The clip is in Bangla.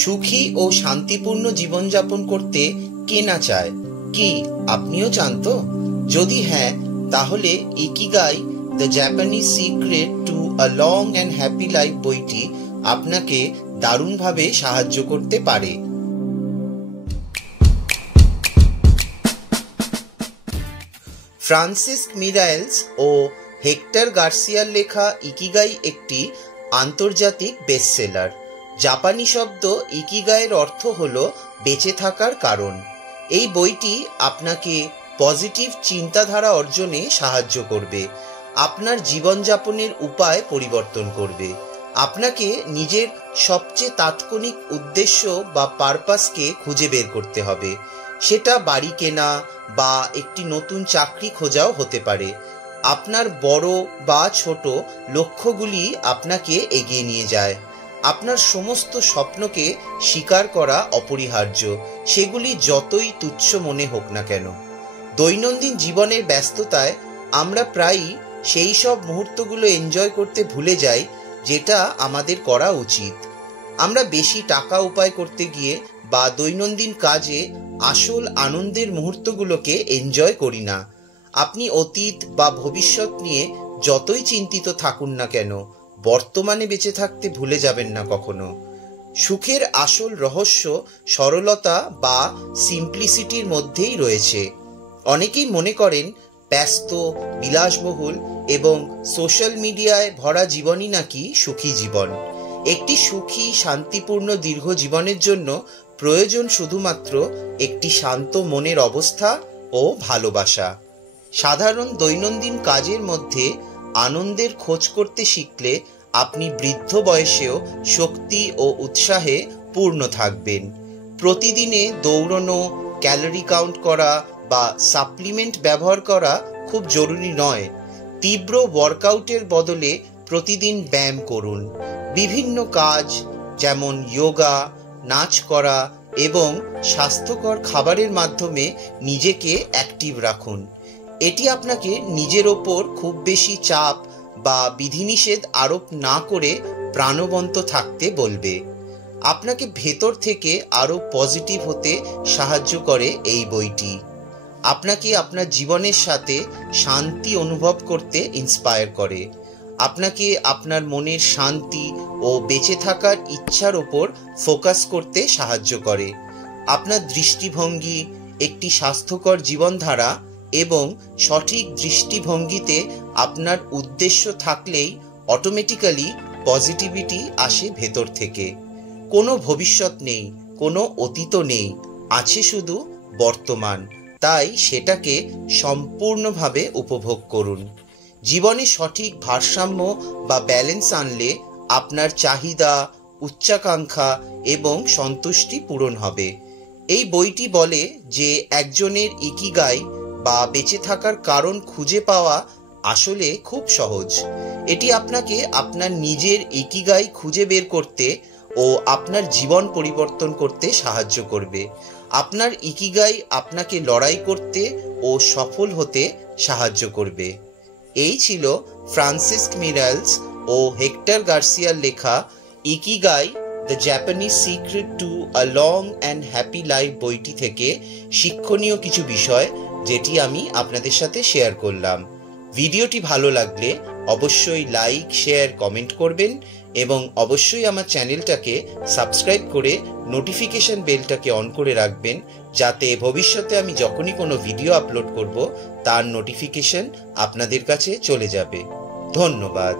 সুখী ও শান্তিপূর্ণ জীবনযাপন করতে কে না চায়? কি আপনিও চান তো? যদি হ্যাঁ, তাহলে ikigai the Japanese secret to a long and happy life বইটি আপনাকে দারুণভাবে সাহায্য করতে পারে। ফ্রান্সিস মিরাইলস ও হেক্টর গার্সিয়ার লেখা ইকিগাই একটি আন্তর্জাতিক বেস্টসেলার। জাপানি শব্দ ইকিগাইয়ের অর্থ হল বেঁচে থাকার কারণ। এই বইটি আপনাকে পজিটিভ চিন্তাধারা অর্জনে সাহায্য করবে, আপনার জীবনযাপনের উপায় পরিবর্তন করবে। আপনাকে নিজের সবচেয়ে তাৎক্ষণিক উদ্দেশ্য বা পারপাসকে খুঁজে বের করতে হবে। সেটা বাড়ি কেনা বা একটি নতুন চাকরি খোঁজাও হতে পারে। আপনার বড় বা ছোট লক্ষ্যগুলি আপনাকে এগিয়ে নিয়ে যায়। আপনার সমস্ত স্বপ্নকে স্বীকার করা অপরিহার্য, সেগুলি যতই তুচ্ছ মনে হোক না কেন। দৈনন্দিন জীবনের ব্যস্ততায় আমরা প্রায়ই সেই সব মুহূর্তগুলো এনজয় করতে ভুলে যাই যেটা আমাদের করা উচিত। আমরা বেশি টাকা উপায় করতে গিয়ে বা দৈনন্দিন কাজে আসল আনন্দের মুহূর্তগুলোকে এনজয় করি না। আপনি অতীত বা ভবিষ্যৎ নিয়ে যতই চিন্তিত থাকুন না কেন, বর্তমানে বেঁচে থাকতে ভুলে যাবেন না কখনো। সুখের আসল রহস্য সরলতা বা সিম্পলিসিটির মধ্যেই রয়েছে। অনেকেই মনে করেন ব্যস্ত, বিলাসবহুল এবং সোশ্যাল মিডিয়ায় ভরা জীবনই নাকি সুখী জীবন। একটি সুখী, শান্তিপূর্ণ দীর্ঘ জীবনের জন্য প্রয়োজন শুধুমাত্র একটি শান্ত মনের অবস্থা ও ভালোবাসা। সাধারণ দৈনন্দিন কাজের মধ্যে আনন্দের খোঁজ করতে শিখলে আপনি বৃদ্ধ বয়সেও শক্তি ও উৎসাহে পূর্ণ থাকবেন। প্রতিদিনে দৌড়ানো, ক্যালোরি কাউন্ট করা বা সাপ্লিমেন্ট ব্যবহার করা খুব জরুরি নয়। তীব্র ওয়ার্কআউটের বদলে প্রতিদিন ব্যায়াম করুন। বিভিন্ন কাজ যেমন যোগা, নাচ করা এবং স্বাস্থ্যকর খাবারের মাধ্যমে নিজেকে অ্যাক্টিভ রাখুন। এটি আপনাকে নিজের ওপর খুব বেশি চাপ বা বিধিনিষেধ আরোপ না করে প্রাণবন্ত থাকতে বলবে। আপনাকে ভেতর থেকে আরও পজিটিভ হতে সাহায্য করে এই বইটি। আপনাকে আপনার জীবনের সাথে শান্তি অনুভব করতে ইন্সপায়ার করে। আপনাকে আপনার মনের শান্তি ও বেঁচে থাকার ইচ্ছার ওপর ফোকাস করতে সাহায্য করে। আপনার দৃষ্টিভঙ্গি, একটি স্বাস্থ্যকর জীবনধারা এবং সঠিক দৃষ্টিভঙ্গিতে আপনার উদ্দেশ্য থাকলেই অটোমেটিক্যালি পজিটিভিটি আসে ভেতর থেকে। কোনো ভবিষ্যৎ নেই, কোনো অতীত নেই, আছে শুধু বর্তমান। তাই সেটাকে সম্পূর্ণভাবে উপভোগ করুন। জীবনে সঠিক ভারসাম্য বা ব্যালেন্স আনলে আপনার চাহিদা, উচ্চাকাঙ্ক্ষা এবং সন্তুষ্টি পূরণ হবে। এই বইটি বলে যে একজনের ইকিগাই বা বেঁচে থাকার কারণ খুঁজে পাওয়া আসলে খুব সহজ। এটি আপনাকে আপনার নিজের ইকিগাই খুঁজে বের করতে ও আপনার জীবন পরিবর্তন করতে সাহায্য করবে। আপনার ইকিগাই আপনাকে লড়াই করতে ও সফল হতে সাহায্য করবে। এই ছিল ফ্রান্সিস মিরাইলস ও হেক্টর গার্সিয়ার লেখা ikigai the Japanese secret to a long and happy life বইটি থেকে শিক্ষণীয় কিছু বিষয়, যেটি আমি আপনাদের সাথে শেয়ার করলাম। ভিডিওটি ভালো লাগলে অবশ্যই লাইক, শেয়ার, কমেন্ট করবেন এবং অবশ্যই আমার চ্যানেলটাকে সাবস্ক্রাইব করে নোটিফিকেশন বেলটাকে অন করে রাখবেন, যাতে ভবিষ্যতে আমি যখনই কোনো ভিডিও আপলোড করব তার নোটিফিকেশন আপনাদের কাছে চলে যাবে। ধন্যবাদ।